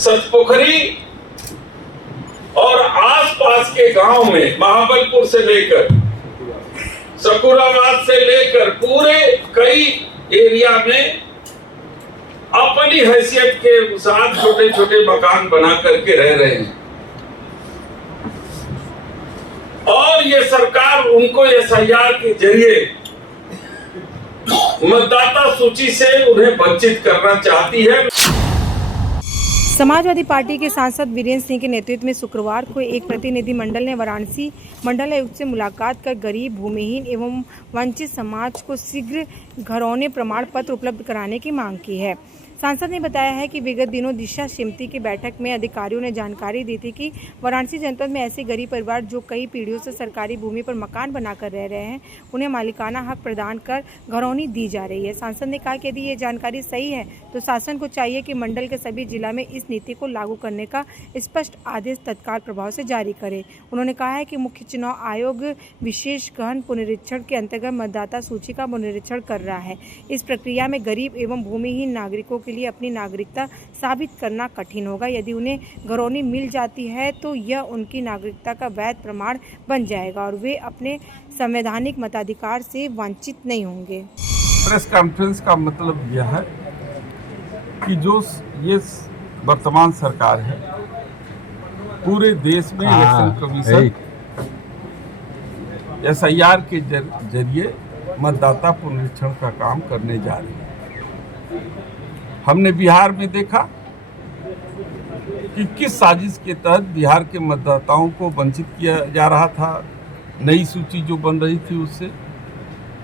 सतपोखरी और आसपास के गांव में महाबलपुर से लेकर सकुराबाद से लेकर पूरे कई एरिया में अपनी हैसियत के साथ छोटे छोटे मकान बना करके रह रहे हैं और ये सरकार उनको एसआईआर के जरिए मतदाता सूची से उन्हें वंचित करना चाहती है। समाजवादी पार्टी के सांसद वीरेंद्र सिंह के नेतृत्व में शुक्रवार को एक प्रतिनिधिमंडल ने वाराणसी मंडल आयुक्त से मुलाकात कर गरीब, भूमिहीन एवं वंचित समाज को शीघ्र घरौने प्रमाण पत्र उपलब्ध कराने की मांग की है। सांसद ने बताया है कि विगत दिनों दिशा समिति की बैठक में अधिकारियों ने जानकारी दी थी कि वाराणसी जनपद में ऐसे गरीब परिवार जो कई पीढ़ियों से सरकारी भूमि पर मकान बनाकर रह रहे हैं, उन्हें मालिकाना हक प्रदान कर घरौनी दी जा रही है। सांसद ने कहा कि यदि ये जानकारी सही है तो शासन को चाहिए कि मंडल के सभी जिला में इस नीति को लागू करने का स्पष्ट आदेश तत्काल प्रभाव से जारी करे। उन्होंने कहा है कि मुख्य चुनाव आयोग विशेष गहन पुनरीक्षण के अंतर्गत मतदाता सूची का पुनरीक्षण कर रहा है। इस प्रक्रिया में गरीब एवं भूमिहीन नागरिकों के लिए अपनी नागरिकता साबित करना कठिन होगा। यदि उन्हें घरौनी मिल जाती है तो यह उनकी नागरिकता का वैध प्रमाण बन जाएगा और वे अपने संवैधानिक मताधिकार से वंचित नहीं होंगे। प्रेस कॉन्फ्रेंस का मतलब यह है कि जो ये वर्तमान सरकार है पूरे देश में इलेक्शन कमीशन एसआईआर के जरिए मतदाता पुनरीक्षण का काम करने जा रही है। हमने बिहार में देखा कि किस साजिश के तहत बिहार के मतदाताओं को वंचित किया जा रहा था नई सूची जो बन रही थी उससे।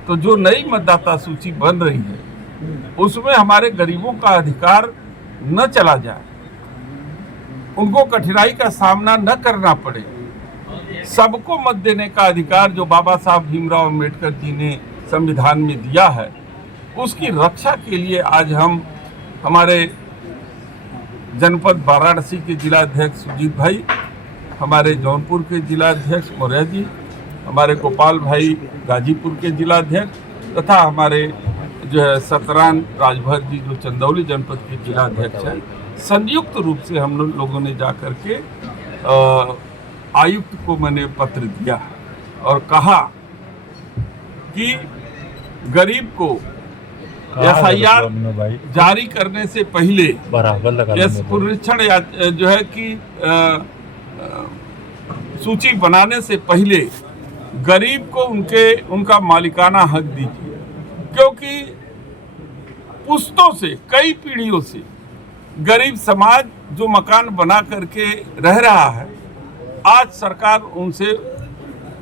तो जो नई मतदाता सूची बन रही है उसमें हमारे गरीबों का अधिकार न चला जाए, उनको कठिनाई का सामना न करना पड़े, सबको मत देने का अधिकार जो बाबा साहब भीमराव अम्बेडकर जी ने संविधान में दिया है, उसकी रक्षा के लिए आज हम हमारे जनपद वाराणसी के जिला अध्यक्ष सुजीत भाई, हमारे जौनपुर के जिला अध्यक्ष मौर्य जी, हमारे गोपाल भाई गाजीपुर के जिला अध्यक्ष तथा हमारे जो है सतरान राजभर जी जो चंदौली जनपद के जिला अध्यक्ष हैं, संयुक्त रूप से हम लोगों ने जाकर के आयुक्त को मैंने पत्र दिया और कहा कि गरीब को एसआईआर जारी करने से पहले पुनरीक्षण जो है कि सूची बनाने से पहले गरीब को उनका मालिकाना हक दीजिए, क्योंकि पुश्तों से कई पीढ़ियों से गरीब समाज जो मकान बना करके रह रहा है, आज सरकार उनसे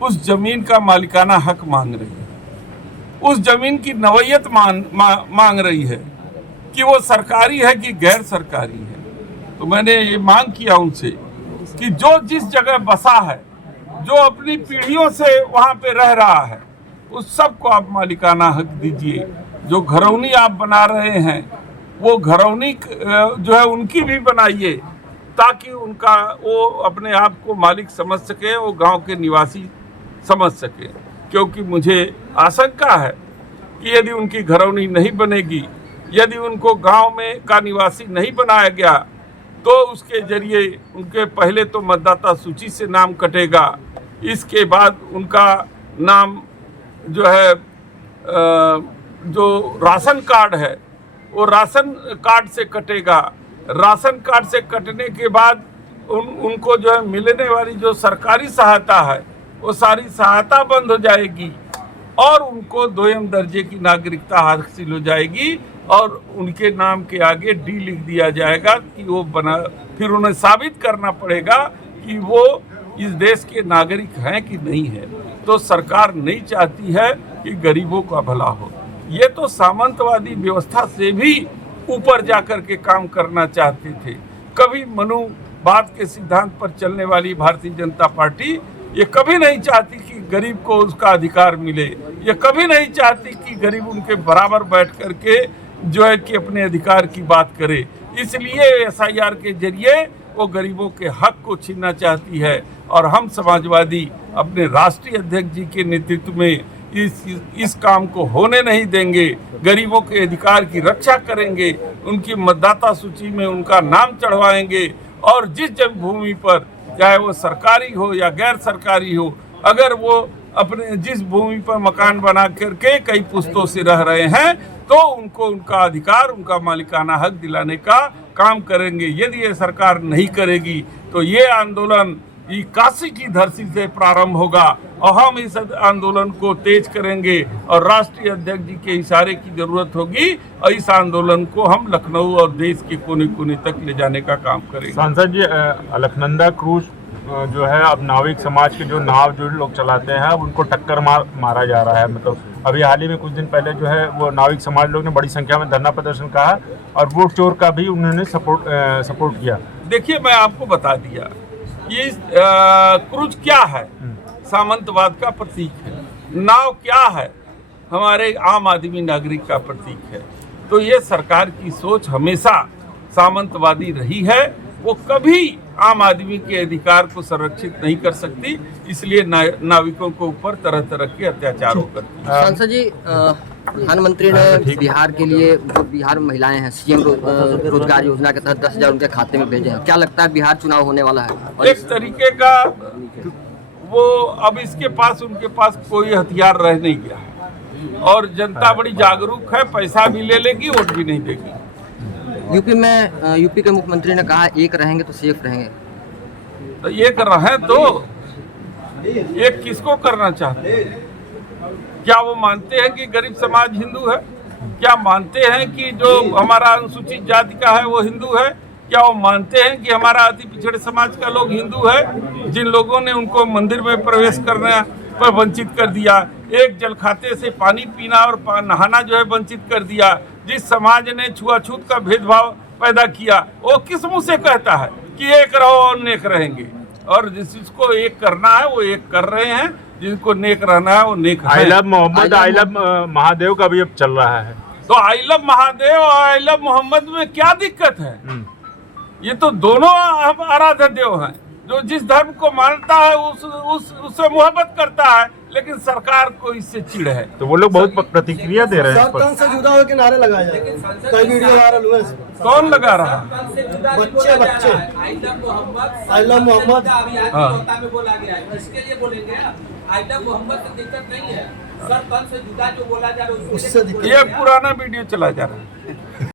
उस जमीन का मालिकाना हक मांग रही है, उस जमीन की नवैयत मांग रही है कि वो सरकारी है कि गैर सरकारी है। तो मैंने ये मांग किया उनसे कि जो जिस जगह बसा है, जो अपनी पीढ़ियों से वहाँ पे रह रहा है, उस सबको आप मालिकाना हक दीजिए। जो घरौनी आप बना रहे हैं वो घरौनी जो है उनकी भी बनाइए, ताकि उनका वो अपने आप को मालिक समझ सके, वो गांव के निवासी समझ सके। क्योंकि मुझे आशंका है कि यदि उनकी घरौनी नहीं बनेगी, यदि उनको गांव में का निवासी नहीं बनाया गया, तो उसके जरिए उनके पहले तो मतदाता सूची से नाम कटेगा, इसके बाद उनका नाम जो है जो राशन कार्ड है वो राशन कार्ड से कटेगा। राशन कार्ड से कटने के बाद उनको जो है मिलने वाली जो सरकारी सहायता है वो सारी सहायता बंद हो जाएगी और उनको दोयम दर्जे की नागरिकता हासिल हो जाएगी और उनके नाम के आगे डी लिख दिया जाएगा कि वो बना, फिर उन्हें साबित करना पड़ेगा कि वो इस देश के नागरिक हैं कि नहीं है। तो सरकार नहीं चाहती है कि गरीबों का भला हो। ये तो सामंतवादी व्यवस्था से भी ऊपर जाकर के काम करना चाहते थे। कभी मनुवाद के सिद्धांत पर चलने वाली भारतीय जनता पार्टी ये कभी नहीं चाहती कि गरीब को उसका अधिकार मिले, ये कभी नहीं चाहती कि गरीब उनके बराबर बैठ करके जो है कि अपने अधिकार की बात करे। इसलिए एसआईआर के जरिए वो गरीबों के हक को छीनना चाहती है और हम समाजवादी अपने राष्ट्रीय अध्यक्ष जी के नेतृत्व में इस काम को होने नहीं देंगे। गरीबों के अधिकार की रक्षा करेंगे, उनकी मतदाता सूची में उनका नाम चढ़वाएंगे और जिस जन्मभूमि पर, चाहे वो सरकारी हो या गैर सरकारी हो, अगर वो अपने जिस भूमि पर मकान बना करके कई पुश्तों से रह रहे हैं तो उनको उनका अधिकार, उनका मालिकाना हक दिलाने का काम करेंगे। यदि ये सरकार नहीं करेगी तो ये आंदोलन ये काशी की धरती से प्रारंभ होगा और हम इस आंदोलन को तेज करेंगे और राष्ट्रीय अध्यक्ष जी के इशारे की जरूरत होगी और इस आंदोलन को हम लखनऊ और देश के कोने कोने तक ले जाने का काम करेंगे। सांसद जी, अलकनंदा क्रूज जो है, अब नाविक समाज के जो नाव जो लोग चलाते हैं अब उनको टक्कर मारा जा रहा है। मतलब अभी हाल ही में कुछ दिन पहले जो है वो नाविक समाज लोग ने बड़ी संख्या में धरना प्रदर्शन कहा और वोट चोर का भी उन्होंने सपोर्ट किया। देखिए, मैं आपको बता दिया ये क्रूज क्या है, सामंतवाद का प्रतीक है। नाव क्या है, हमारे आम आदमी नागरिक का प्रतीक है। तो ये सरकार की सोच हमेशा सामंतवादी रही है, वो कभी आम आदमी के अधिकार को संरक्षित नहीं कर सकती, इसलिए नाविकों के ऊपर तरह तरह के अत्याचार करती है। सांसद जी, प्रधानमंत्री ने बिहार के लिए, जो बिहार में महिलाएं हैं, सीएम रोजगार योजना के तहत 10,000 उनके खाते में भेजे हैं। क्या लगता है बिहार चुनाव होने वाला है? एक तरीके का वो अब इसके पास, उनके पास कोई हथियार रह नहीं गया है और जनता बड़ी जागरूक है, पैसा भी ले लेगी, वोट भी नहीं देगी। यूपी के मुख्यमंत्री ने कहा एक रहेंगे तो सेफ रहेंगे। तो ये कर रहे हैं तो एक किसको करना चाहते हैं? क्या वो मानते हैं कि गरीब समाज हिंदू है? क्या मानते हैं कि जो हमारा अनुसूचित जाति का है वो हिंदू है? क्या वो मानते हैं कि हमारा अति पिछड़े समाज का लोग हिंदू है? जिन लोगों ने उनको मंदिर में प्रवेश करने पर वंचित कर दिया, एक जल खाते से पानी पीना और नहाना जो है वंचित कर दिया, जिस समाज ने छुआछूत का भेदभाव पैदा किया, वो किस मुंह से कहता है कि एक रहो और नेक रहेंगे? और जिसको एक करना है वो एक कर रहे हैं, जिनको नेक रहना है वो नेक है। I love Mohammad, I love Mahadev का भी अब चल रहा है। तो आई लव महादेव और आई लव मोहम्मद में क्या दिक्कत है? ये तो दोनों आराध्य देव हैं। जो जिस धर्म को मानता है उससे मोहब्बत करता है, लेकिन सरकार को इससे चिढ़ है। तो वो लोग बहुत प्रतिक्रिया दे रहे हैं। सरपंच से जुदा होकर नारे लगाए जाए, कई वीडियो वायरल हुए। कौन लगा रहा? बच्चे आई लव मोहम्मद में बोला गया है, इसके लिए बोलेंगे आई लव मोहम्मद से दिक्कत नहीं है, सरपंच से जुदा जो बोला जा रहा है उससे दिक्कत। ये पुराना वीडियो चला जा रहा है।